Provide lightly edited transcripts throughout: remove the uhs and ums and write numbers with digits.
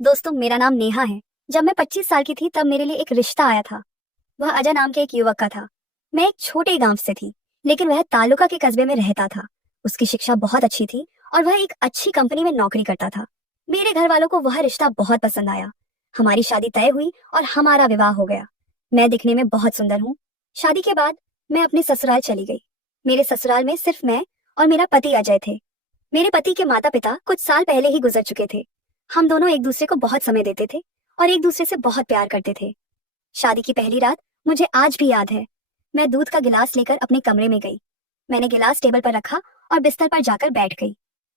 दोस्तों, मेरा नाम नेहा है। जब मैं 25 साल की थी तब मेरे लिए एक रिश्ता आया था। वह अजय नाम के एक युवक का था। मैं एक छोटे गांव से थी, लेकिन वह तालुका के कस्बे में रहता था। उसकी शिक्षा बहुत अच्छी थी और वह एक अच्छी कंपनी में नौकरी करता था। मेरे घर वालों को वह रिश्ता बहुत पसंद आया। हमारी शादी तय हुई और हमारा विवाह हो गया। मैं दिखने में बहुत सुंदर हूँ। शादी के बाद मैं अपने ससुराल चली गई। मेरे ससुराल में सिर्फ मैं और मेरा पति अजय थे। मेरे पति के माता पिता कुछ साल पहले ही गुजर चुके थे। हम दोनों एक दूसरे को बहुत समय देते थे और एक दूसरे से बहुत प्यार करते थे। शादी की पहली रात मुझे आज भी याद है। मैं दूध का गिलास लेकर अपने कमरे में गई। मैंने गिलास टेबल पर रखा और बिस्तर पर जाकर बैठ गई।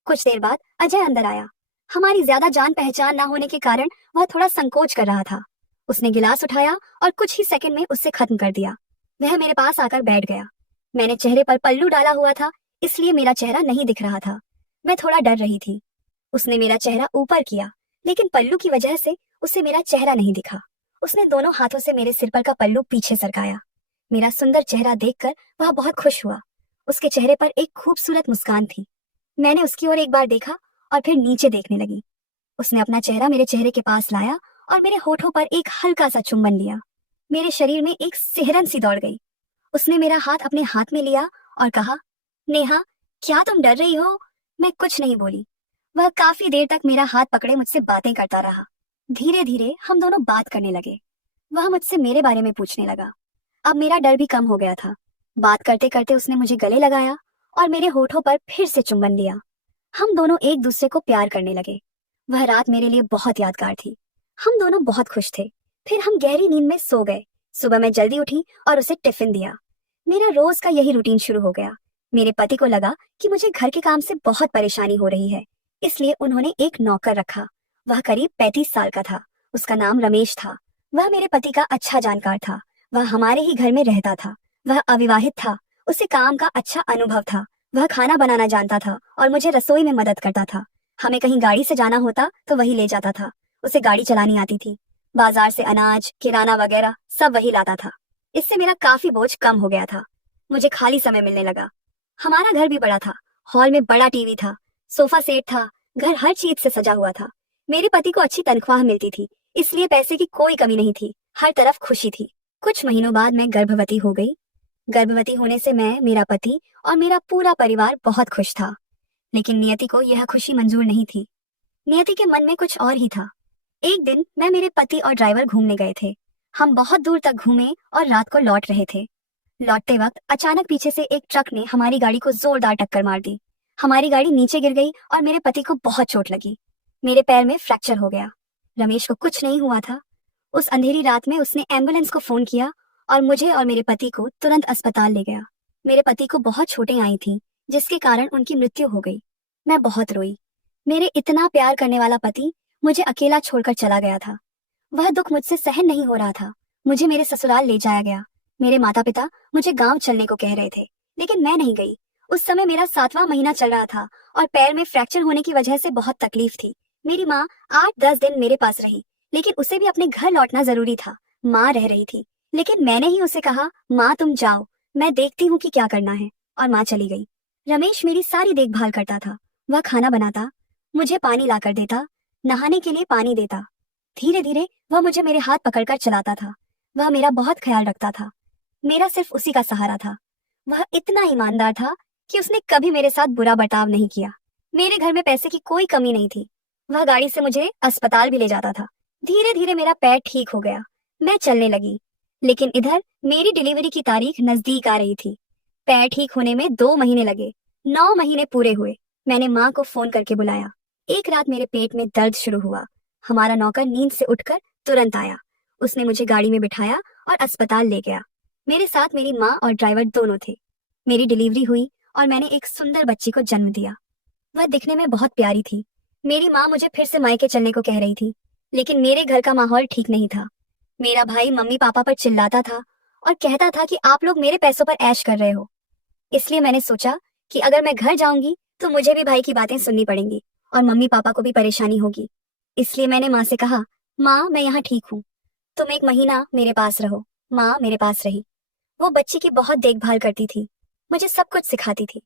कुछ देर बाद अजय अंदर आया। हमारी ज्यादा जान पहचान ना होने के कारण वह थोड़ा संकोच कर रहा था। उसने गिलास उठाया और कुछ ही सेकंड में उससे खत्म कर दिया। वह मेरे पास आकर बैठ गया। मैंने चेहरे पर पल्लू डाला हुआ था, इसलिए मेरा चेहरा नहीं दिख रहा था। मैं थोड़ा डर रही थी। उसने मेरा चेहरा ऊपर किया, लेकिन पल्लू की वजह से उसे मेरा चेहरा नहीं दिखा। उसने दोनों हाथों से मेरे सिर पर का पल्लू पीछे सरकाया। मेरा सुंदर चेहरा देखकर वह बहुत खुश हुआ। उसके चेहरे पर एक खूबसूरत मुस्कान थी। मैंने उसकी ओर एक बार देखा और फिर नीचे देखने लगी। उसने अपना चेहरा मेरे चेहरे के पास लाया और मेरे होठों पर एक हल्का सा चुंबन लिया। मेरे शरीर में एक सिहरन सी दौड़ गई। उसने मेरा हाथ अपने हाथ में लिया और कहा, नेहा, क्या तुम डर रही हो? मैं कुछ नहीं बोली। वह काफी देर तक मेरा हाथ पकड़े मुझसे बातें करता रहा। धीरे धीरे हम दोनों बात करने लगे। वह मुझसे मेरे बारे में पूछने लगा। अब मेरा डर भी कम हो गया था। बात करते करते उसने मुझे गले लगाया और मेरे होठों पर फिर से चुंबन लिया। हम दोनों एक दूसरे को प्यार करने लगे। वह रात मेरे लिए बहुत यादगार थी। हम दोनों बहुत खुश थे। फिर हम गहरी नींद में सो गए। सुबह मैं जल्दी उठी और उसे टिफिन दिया। मेरा रोज का यही रूटीन शुरू हो गया। मेरे पति को लगा कि मुझे घर के काम से बहुत परेशानी हो रही है, इसलिए उन्होंने एक नौकर रखा। वह करीब 35 साल का था। उसका नाम रमेश था। वह मेरे पति का अच्छा जानकार था। वह हमारे ही घर में रहता था। वह अविवाहित था। उसे काम का अच्छा अनुभव था। वह खाना बनाना जानता था और मुझे रसोई में मदद करता था। हमें कहीं गाड़ी से जाना होता तो वही ले जाता था। उसे गाड़ी चलानी आती थी। बाजार से अनाज, किराना वगैरह सब वही लाता था। इससे मेरा काफी बोझ कम हो गया था। मुझे खाली समय मिलने लगा। हमारा घर भी बड़ा था। हॉल में बड़ा टीवी था, सोफा सेट था। घर हर चीज से सजा हुआ था। मेरे पति को अच्छी तनख्वाह मिलती थी, इसलिए पैसे की कोई कमी नहीं थी। हर तरफ खुशी थी। कुछ महीनों बाद मैं गर्भवती हो गई। गर्भवती होने से मैं, मेरा पति और मेरा पूरा परिवार बहुत खुश था। लेकिन नियति को यह खुशी मंजूर नहीं थी। नियति के मन में कुछ और ही था। एक दिन मैं, मेरे पति और ड्राइवर घूमने गए थे। हम बहुत दूर तक घूमे और रात को लौट रहे थे। लौटते वक्त अचानक पीछे से एक ट्रक ने हमारी गाड़ी को जोरदार टक्कर मार दी। हमारी गाड़ी नीचे गिर गई और मेरे पति को बहुत चोट लगी। मेरे पैर में फ्रैक्चर हो गया। रमेश को कुछ नहीं हुआ था। उस अंधेरी रात में उसने एम्बुलेंस को फोन किया और मुझे और मेरे पति को तुरंत अस्पताल ले गया। मेरे पति को बहुत चोटें आई थीं, जिसके कारण उनकी मृत्यु हो गई। मैं बहुत रोई। मेरे इतना प्यार करने वाला पति मुझे अकेला छोड़कर चला गया था। वह दुख मुझसे सहन नहीं हो रहा था। मुझे मेरे ससुराल ले जाया गया। मेरे माता पिता मुझे गांव चलने को कह रहे थे, लेकिन मैं नहीं गई। उस समय मेरा 7वां महीना चल रहा था और पैर में फ्रैक्चर होने की वजह से बहुत तकलीफ थी। मेरी माँ 8-10 दिन मेरे पास रही, लेकिन उसे भी अपने घर लौटना जरूरी था। माँ रह रही थी, लेकिन मैंने ही उसे कहा, माँ तुम जाओ, मैं देखती हूँ कि क्या करना है, और माँ चली गई। रमेश मेरी सारी देखभाल करता था। वह खाना बनाता, मुझे पानी लाकर देता, नहाने के लिए पानी देता। धीरे धीरे वह मुझे मेरे हाथ पकड़कर चलाता था। वह मेरा बहुत ख्याल रखता था। मेरा सिर्फ उसी का सहारा था। वह इतना ईमानदार था कि उसने कभी मेरे साथ बुरा बर्ताव नहीं किया। मेरे घर में पैसे की कोई कमी नहीं थी। वह गाड़ी से मुझे अस्पताल भी ले जाता था। धीरे धीरे मेरा पैर ठीक हो गया। मैं चलने लगी। लेकिन इधर मेरी डिलीवरी की तारीख नजदीक आ रही थी। पैर ठीक होने में 2 महीने लगे। 9 महीने पूरे हुए। मैंने माँ को फोन करके बुलाया। एक रात मेरे पेट में दर्द शुरू हुआ। हमारा नौकर नींद से उठकर तुरंत आया। उसने मुझे गाड़ी में बिठाया और अस्पताल ले गया। मेरे साथ मेरी माँ और ड्राइवर दोनों थे। मेरी डिलीवरी हुई और मैंने एक सुंदर बच्ची को जन्म दिया। वह दिखने में बहुत प्यारी थी। मेरी माँ मुझे फिर से मायके चलने को कह रही थी, लेकिन मेरे घर का माहौल ठीक नहीं था। मेरा भाई मम्मी पापा पर चिल्लाता था और कहता था कि आप लोग मेरे पैसों पर ऐश कर रहे हो। इसलिए मैंने सोचा कि अगर मैं घर जाऊंगी तो मुझे भी भाई की बातें सुननी पड़ेंगी और मम्मी पापा को भी परेशानी होगी। इसलिए मैंने माँ से कहा, माँ मैं यहाँ ठीक हूँ, तुम 1 महीना मेरे पास रहो। माँ मेरे पास रही। वो बच्ची की बहुत देखभाल करती थी, मुझे सब कुछ सिखाती थी।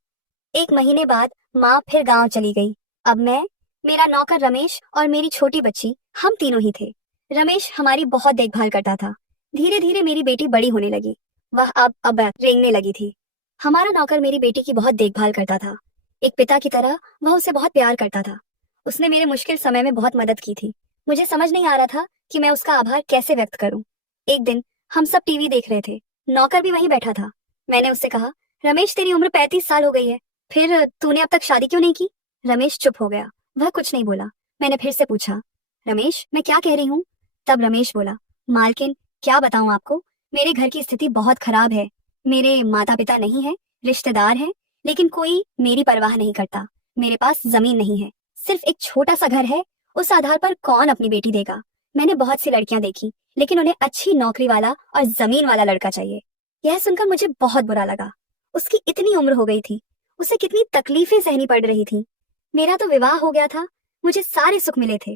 1 महीने बाद माँ फिर गांव चली गई। अब मैं, मेरा नौकर रमेश और मेरी छोटी बच्ची, हम तीनों ही थे। रमेश हमारी बहुत देखभाल करता था। धीरे धीरे मेरी बेटी बड़ी होने लगी। वह अब रेंगने लगी थी। हमारा नौकर मेरी बेटी की बहुत देखभाल करता था। एक पिता की तरह वह उसे बहुत प्यार करता था। उसने मेरे मुश्किल समय में बहुत मदद की थी। मुझे समझ नहीं आ रहा था कि मैं उसका आभार कैसे व्यक्त करूं। एक दिन हम सब टीवी देख रहे थे। नौकर भी वहीं बैठा था। मैंने उससे कहा, रमेश तेरी उम्र 35 साल हो गई है, फिर तूने अब तक शादी क्यों नहीं की? रमेश चुप हो गया। वह कुछ नहीं बोला। मैंने फिर से पूछा, रमेश मैं क्या कह रही हूँ? तब रमेश बोला, मालकिन क्या बताऊं आपको, मेरे घर की स्थिति बहुत खराब है। मेरे माता पिता नहीं है, रिश्तेदार हैं, लेकिन कोई मेरी परवाह नहीं करता। मेरे पास जमीन नहीं है, सिर्फ एक छोटा सा घर है। उस आधार पर कौन अपनी बेटी देगा? मैंने बहुत सी लड़कियां देखी, लेकिन उन्हें अच्छी नौकरी वाला और जमीन वाला लड़का चाहिए। यह सुनकर मुझे बहुत बुरा लगा। उसकी इतनी उम्र हो गई थी, उसे कितनी तकलीफें सहनी पड़ रही थी। मेरा तो विवाह हो गया था, मुझे सारे सुख मिले थे,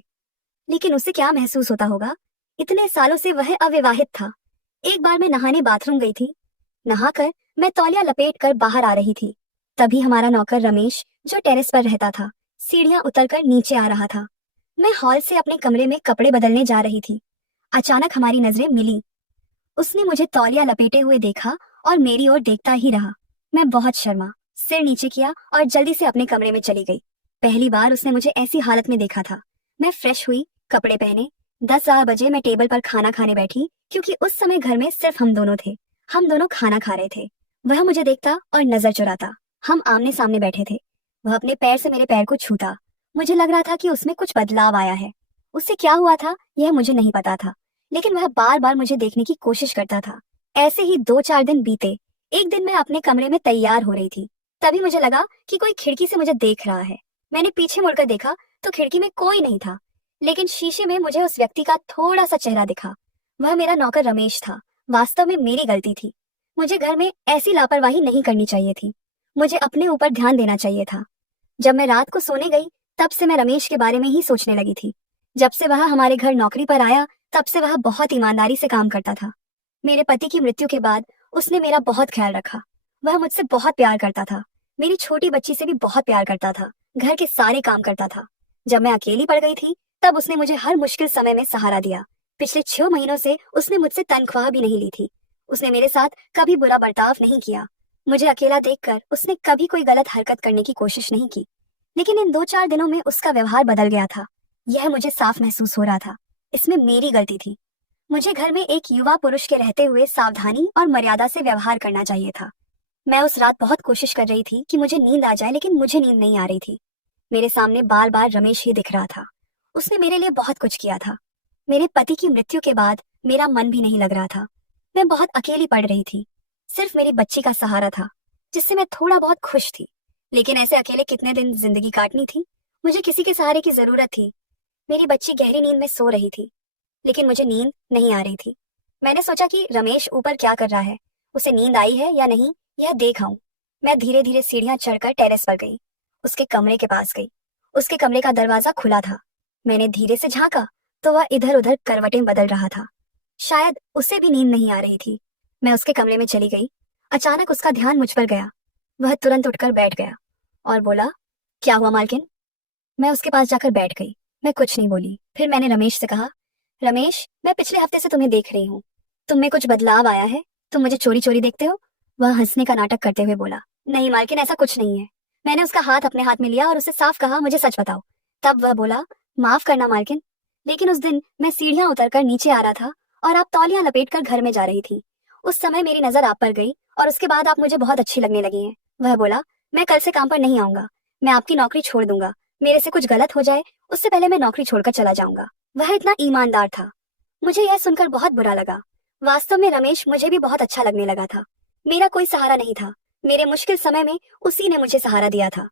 लेकिन उसे क्या महसूस होता होगा? इतने सालों से वह अविवाहित था। एक बार मैं नहाने बाथरूम गई थी। नहाकर मैं तौलिया लपेट कर बाहर आ रही थी। तभी हमारा नौकर रमेश, जो टेरेस पर रहता था, सीढ़ियां उतरकर नीचे आ रहा था। मैं हॉल से अपने कमरे में कपड़े बदलने जा रही थी। अचानक हमारी नजरें मिली। उसने मुझे तौलिया लपेटे हुए देखा और मेरी ओर देखता ही रहा। मैं बहुत शर्मा, सिर नीचे किया और जल्दी से अपने कमरे में चली गई। पहली बार उसने मुझे ऐसी हालत में देखा था। मैं फ्रेश हुई, कपड़े पहने। 10 बजे मैं टेबल पर खाना खाने बैठी, क्योंकि उस समय घर में सिर्फ हम दोनों थे। हम दोनों खाना खा रहे थे। वह मुझे देखता और नजर चुराता। हम आमने सामने बैठे थे। वह अपने पैर से मेरे पैर को छूता। मुझे लग रहा था कि उसमें कुछ बदलाव आया है। उससे क्या हुआ था यह मुझे नहीं पता था, लेकिन वह बार बार मुझे देखने की कोशिश करता था। ऐसे ही 2-4 दिन बीते। एक दिन मैं अपने कमरे में तैयार हो रही थी। तभी मुझे लगा कि कोई खिड़की से मुझे देख रहा है। मैंने पीछे मुड़कर देखा तो खिड़की में कोई नहीं था, लेकिन शीशे में मुझे उस व्यक्ति का थोड़ा सा चेहरा दिखा। वह मेरा नौकर रमेश था। वास्तव में मेरी गलती थी। मुझे घर में ऐसी लापरवाही नहीं करनी चाहिए थी। मुझे अपने ऊपर ध्यान देना चाहिए था। जब मैं रात को सोने गई, तब से मैं रमेश के बारे में ही सोचने लगी थी। जब से वह हमारे घर नौकरी पर आया, तब से वह बहुत ईमानदारी से काम करता था। मेरे पति की मृत्यु के बाद उसने मेरा बहुत ख्याल रखा। वह मुझसे बहुत प्यार करता था। मेरी छोटी बच्ची से भी बहुत प्यार करता था। घर के सारे काम करता था। जब मैं अकेली पड़ गई थी, तब उसने मुझे हर मुश्किल समय में सहारा दिया। पिछले 6 महीनों से उसने मुझसे तनख्वाह भी नहीं ली थी। उसने मेरे साथ कभी बुरा बर्ताव नहीं किया। मुझे अकेला देखकर उसने कभी कोई गलत हरकत करने की कोशिश नहीं की। लेकिन इन 2-4 दिनों में उसका व्यवहार बदल गया था। यह मुझे साफ महसूस हो रहा था। इसमें मेरी गलती थी। मुझे घर में एक युवा पुरुष के रहते हुए सावधानी और मर्यादा से व्यवहार करना चाहिए था। मैं उस रात बहुत कोशिश कर रही थी कि मुझे नींद आ जाए, लेकिन मुझे नींद नहीं आ रही थी। मेरे सामने बार बार रमेश ही दिख रहा था। उसने मेरे लिए बहुत कुछ किया था। मेरे पति की मृत्यु के बाद मेरा मन भी नहीं लग रहा था। मैं बहुत अकेली पड़ रही थी। सिर्फ मेरी बच्ची का सहारा था, जिससे मैं थोड़ा बहुत खुश थी। लेकिन ऐसे अकेले कितने दिन जिंदगी काटनी थी? मुझे किसी के सहारे की जरूरत थी। मेरी बच्ची गहरी नींद में सो रही थी, लेकिन मुझे नींद नहीं आ रही थी। मैंने सोचा कि रमेश ऊपर क्या कर रहा है, उसे नींद आई है या नहीं, यह देख आऊं। मैं धीरे धीरे सीढ़ियां चढ़कर टेरेस पर गई। उसके कमरे के पास गई। उसके कमरे का दरवाजा खुला था। मैंने धीरे से झांका तो वह इधर उधर करवटें बदल रहा था। शायद उसे भी नींद नहीं आ रही थी। मैं उसके कमरे में चली गई। अचानक उसका ध्यान मुझ पर गया। वह तुरंत उठकर बैठ गया और बोला, क्या हुआ मालकिन? मैं उसके पास जाकर बैठ गई। मैं कुछ नहीं बोली। फिर मैंने रमेश से कहा, रमेश मैं पिछले हफ्ते से तुम्हें देख रही हूँ। तुम में कुछ बदलाव आया है? तुम मुझे चोरी चोरी देखते हो? वह हंसने का नाटक करते हुए बोला, नहीं मालकिन ऐसा कुछ नहीं है। मैंने उसका हाथ अपने हाथ में लिया और उसे साफ कहा, मुझे सच बताओ। तब वह बोला, माफ करना मालकिन, लेकिन उस दिन मैं सीढ़ियां उतरकर नीचे आ रहा था और आप तौलियां लपेटकर घर में जा रही थी। उस समय मेरी नजर आप पर गई और उसके बाद आप मुझे बहुत अच्छी लगने लगी हैं। वह बोला, मैं कल से काम पर नहीं आऊंगा। मैं आपकी नौकरी छोड़ दूंगा। मेरे से कुछ गलत हो जाए उससे पहले मैं नौकरी छोड़कर चला जाऊंगा। वह इतना ईमानदार था। मुझे यह सुनकर बहुत बुरा लगा। वास्तव में रमेश मुझे भी बहुत अच्छा लगने लगा था। मेरा कोई सहारा नहीं था। मेरे मुश्किल समय में उसी ने मुझे सहारा दिया था।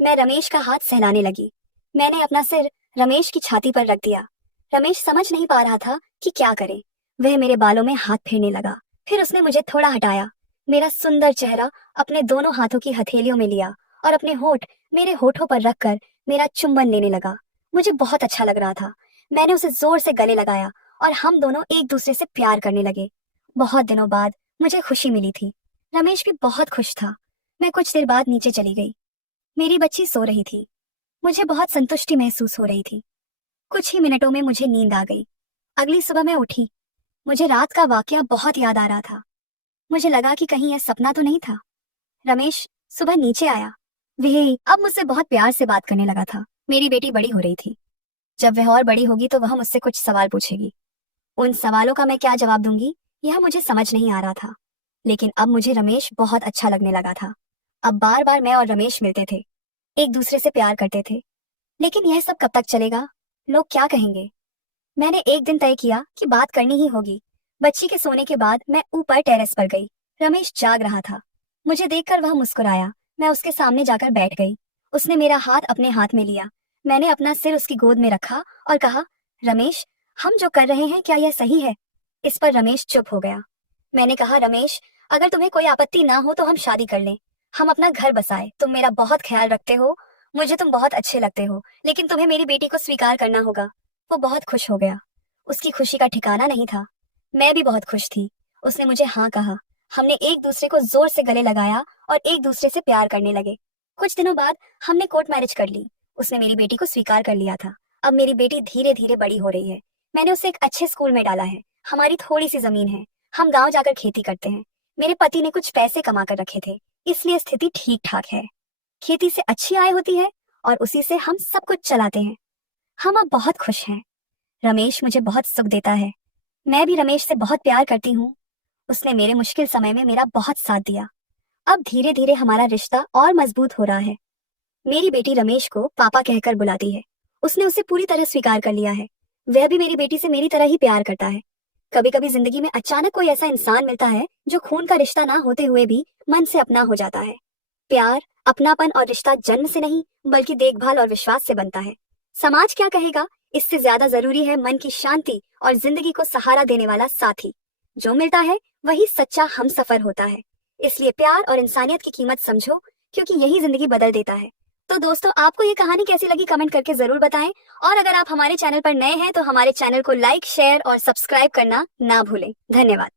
मैं रमेश का हाथ सहलाने लगी। मैंने अपना सिर रमेश की छाती पर रख दिया। रमेश समझ नहीं पा रहा था कि क्या करे। वह मेरे बालों में हाथ फेरने लगा। फिर उसने मुझे थोड़ा हटाया, मेरा सुंदर चेहरा अपने दोनों हाथों की हथेलियों में लिया और अपने होठ मेरे होठों पर रखकर मेरा चुंबन लेने लगा। मुझे बहुत अच्छा लग रहा था। मैंने उसे जोर से गले लगाया और हम दोनों एक दूसरे से प्यार करने लगे। बहुत दिनों बाद मुझे खुशी मिली थी। रमेश भी बहुत खुश था। मैं कुछ देर बाद नीचे चली गई। मेरी बच्ची सो रही थी। मुझे बहुत संतुष्टि महसूस हो रही थी। कुछ ही मिनटों में मुझे नींद आ गई। अगली सुबह मैं उठी। मुझे रात का वाकया बहुत याद आ रहा था। मुझे लगा कि कहीं यह सपना तो नहीं था। रमेश सुबह नीचे आया। वह अब मुझसे बहुत प्यार से बात करने लगा था। मेरी बेटी बड़ी हो रही थी। जब वह और बड़ी होगी तो वह मुझसे कुछ सवाल पूछेगी। उन सवालों का मैं क्या जवाब दूंगी, यह मुझे समझ नहीं आ रहा था। लेकिन अब मुझे रमेश बहुत अच्छा लगने लगा था। अब बार बार मैं और रमेश मिलते थे, एक दूसरे से प्यार करते थे। लेकिन यह सब कब तक चलेगा? लोग क्या कहेंगे? मैंने एक दिन तय किया कि बात करनी ही होगी। बच्ची के सोने के बाद मैं ऊपर टेरेस पर गई। रमेश जाग रहा था। मुझे देखकर वह मुस्कुराया। मैं उसके सामने जाकर बैठ गई। उसने मेरा हाथ अपने हाथ में लिया। मैंने अपना सिर उसकी गोद में रखा और कहा, रमेश, हम जो कर रहे हैं क्या यह सही है? इस पर रमेश चुप हो गया। मैंने कहा, रमेश, अगर तुम्हें कोई आपत्ति ना हो तो हम शादी कर लें। हम अपना घर बसाए। तुम मेरा बहुत ख्याल रखते हो। मुझे तुम बहुत अच्छे लगते हो। लेकिन तुम्हें मेरी बेटी को स्वीकार करना होगा। वो बहुत खुश हो गया। उसकी खुशी का ठिकाना नहीं था। मैं भी बहुत खुश थी। उसने मुझे हाँ कहा। हमने एक दूसरे को जोर से गले लगाया और एक दूसरे से प्यार करने लगे। कुछ दिनों बाद हमने कोर्ट मैरिज कर ली। उसने मेरी बेटी को स्वीकार कर लिया था। अब मेरी बेटी धीरे धीरे बड़ी हो रही है। मैंने उसे एक अच्छे स्कूल में डाला है। हमारी थोड़ी सी जमीन है। हम गांव जाकर खेती करते हैं। मेरे पति ने कुछ पैसे कमा कर रखे थे, इसलिए स्थिति ठीक ठाक है। खेती से अच्छी आय होती है और उसी से हम सब कुछ चलाते हैं। हम अब बहुत खुश हैं। रमेश मुझे बहुत सुख देता है। मैं भी रमेश से बहुत प्यार करती हूँ। उसने मेरे मुश्किल समय में मेरा बहुत साथ दिया। अब धीरे धीरे हमारा रिश्ता और मजबूत हो रहा है। मेरी बेटी रमेश को पापा कहकर बुलाती है। उसने उसे पूरी तरह स्वीकार कर लिया है। वह भी मेरी बेटी से मेरी तरह ही प्यार करता है। कभी कभी जिंदगी में अचानक कोई ऐसा इंसान मिलता है जो खून का रिश्ता ना होते हुए भी मन से अपना हो जाता है। प्यार, अपनापन और रिश्ता जन्म से नहीं बल्कि देखभाल और विश्वास से बनता है। समाज क्या कहेगा, इससे ज्यादा जरूरी है मन की शांति और जिंदगी को सहारा देने वाला साथी। जो मिलता है वही सच्चा हमसफर होता है। इसलिए प्यार और इंसानियत की कीमत समझो, क्योंकि यही जिंदगी बदल देता है। तो दोस्तों, आपको ये कहानी कैसी लगी कमेंट करके जरूर बताएं। और अगर आप हमारे चैनल पर नए हैं तो हमारे चैनल को लाइक, शेयर और सब्सक्राइब करना ना भूलें। धन्यवाद।